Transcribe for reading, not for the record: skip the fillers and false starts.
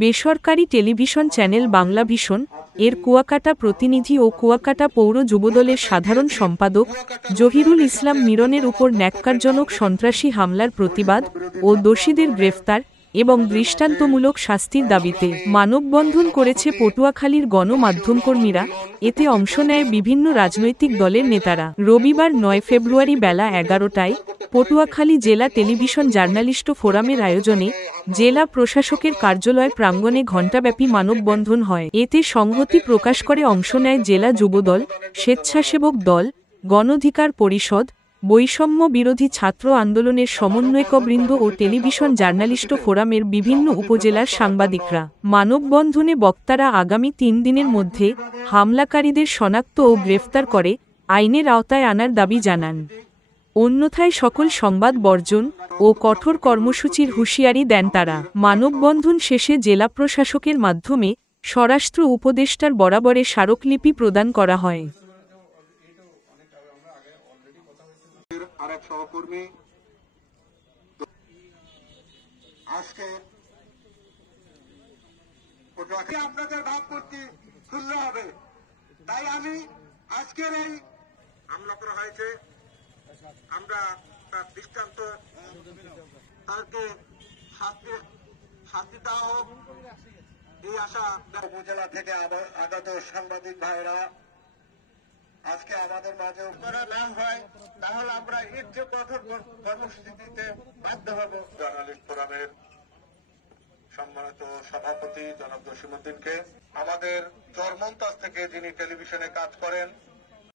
বেসরকারি television channel Banglavision এর কুয়াকাটা প্রতিনিধি ও কুয়াকাটা পৌর যুবদলের সাধারণ সম্পাদক জহিরুল ইসলাম মিরনের উপর ন্যাক্কারজনক সন্ত্রাসী হামলার প্রতিবাদ ও দোষীদের গ্রেফতার এবং দৃষ্টান্তমূলক শাস্তির দাবিতে মানববন্ধন করেছে পটুয়াখালীর গণমাধ্যমকর্মীরা। এতে অংশ নেয় বিভিন্ন রাজনৈতিক দলের নেতারা। রবিবার ৯ ফেব্রুয়ারি বেলা ১১টায় পটুয়াখালী জেলা টেলিভিশন জার্নালিস্ট ফোরামের আয়োজনে জেলা প্রশাসকের কার্যালয় প্রাঙ্গণে ঘণ্টাব্যাপী মানববন্ধন হয়। এতে সংহতি প্রকাশ করে অংশ নেয় জেলা যুবদল, স্বেচ্ছাসেবক দল, গণঅধিকার পরিষদ, বৈষম্য বিরোধী ছাত্র আন্দোলনের সমন্বয়কবৃন্দ ও টেলিভিশন জার্নালিস্ট ফোরামের বিভিন্ন উপজেলার সাংবাদিকরা। মানববন্ধনে বক্তারা আগামী ৩ দিনের মধ্যে হামলাকারীদের শনাক্ত ও গ্রেফতার করে আইনের আওতায় আনার দাবি জানান। অন্যথায় সকল সংবাদ বর্জন ও কঠোর কর্মসূচির হুঁশিয়ারি দেন তারা। মানববন্ধন শেষে জেলা প্রশাসকের মাধ্যমে স্বরাষ্ট্র উপদেষ্টার বরাবরে স্মারকলিপি প্রদান করা হয়। আরেক সহকর্মী আজকে আপনাদের ভাবমূর্তি ক্ষুণ্ণ হবে, তাই আমি আজকের এই হামলা করা হয়েছে, আমরা তার দৃষ্টান্ত তাকে শাস্তি দেওয়া হোক এই আশা। উপজেলা থেকে আগত সাংবাদিক ভাইরা আজকে আমাদের মাঝে করা না হয় তাহলে আমরা এর যে কঠোর কর্মসূচি দিতে বাধ্য হব। জার্নালিস্ট ফোরামের সম্মানিত সভাপতি জনাব জসিমউদ্দিনকে, আমাদের চরমন্তাজ থেকে যিনি টেলিভিশনে কাজ করেন